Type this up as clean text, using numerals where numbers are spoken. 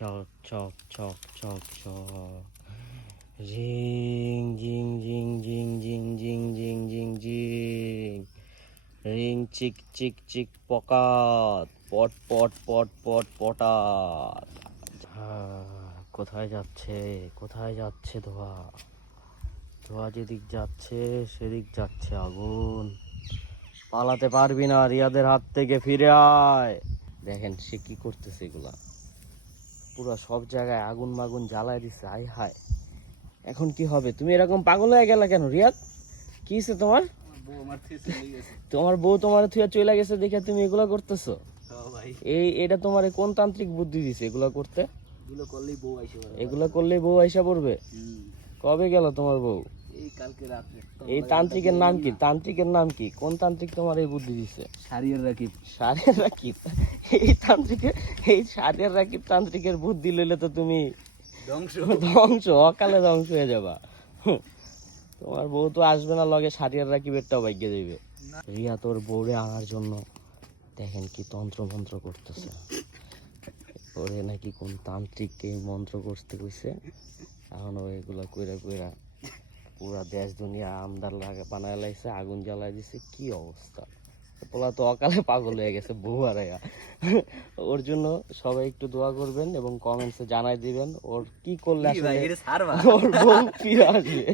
চক চক চক চক চক ring জিং জিং জিং জিং জিং জিং জিং জিং রিং চিক চিক চিক পকাত পট পট পট পট পটাত। কোথায় যাচ্ছে কোথায় যাচ্ছে ধোয়া? ধোয়া যেদিক যাচ্ছে সেদিক যাচ্ছে আগুন। পালাতে পারবি না রিয়াদের হাত থেকে, ফিরে আয়। দেখেন সে কি করতেছে, এগুলা পুরো সব জায়গায় আগুন মাগুন জ্বালায় দিছে। আয় হায়, এখন কি হবে? তুমি এরকম পাগল হয়ে গেলা কেন রিয়াদ? কি হয়েছে তোমার? তোমার বউ তোমার থুয়া চলে গেছে দেখে তুমি এগুলা করতেছো? এটা তোমার কোন তান্ত্রিক বুদ্ধি দিছে এগুলা করতে? এগুলা করলেই বউ আইসা পড়বে? কবে গেল তোমার বউ? এই তান্ত্রিকের নাম কি? তান্ত্রিকের নাম কি? কোন তান্ত্রিক তোমার এই বুদ্ধি দিছে? সারিয়ার রাকিব। সারের রাকিব? এই তান্ত্রিকের, এই সারের রাকিব তান্ত্রিকের বুদ্ধি লইলে তো তুমি ধ্বংস, অকালে ধ্বংস হয়ে যাবা। তোমার বউ তো আসবে না লগে, সারিয়ার রাকিবেরটাও ভাগ্যে যাবে। রিয়া তোর বউরে আনার জন্য দেখেন কি তন্ত্র মন্ত্র করতেছে। ওরে নাকি কোন তান্ত্রিককে মন্ত্র করতে কইছে। এখন ও এগুলা কইরা কইরা পুরা দেশ দুনিয়া আমদার বানায় লাইছে, আগুন জ্বালায় দিছে। কি অবস্থা! পোলা তো অকালে পাগল হয়ে গেছে বউ হারাইয়া। ওর জন্য সবাই একটু দোয়া করবেন এবং কমেন্টসে জানাই দিবেন ওর কি করলে আসলে ওর বউ ফিরে আসবে।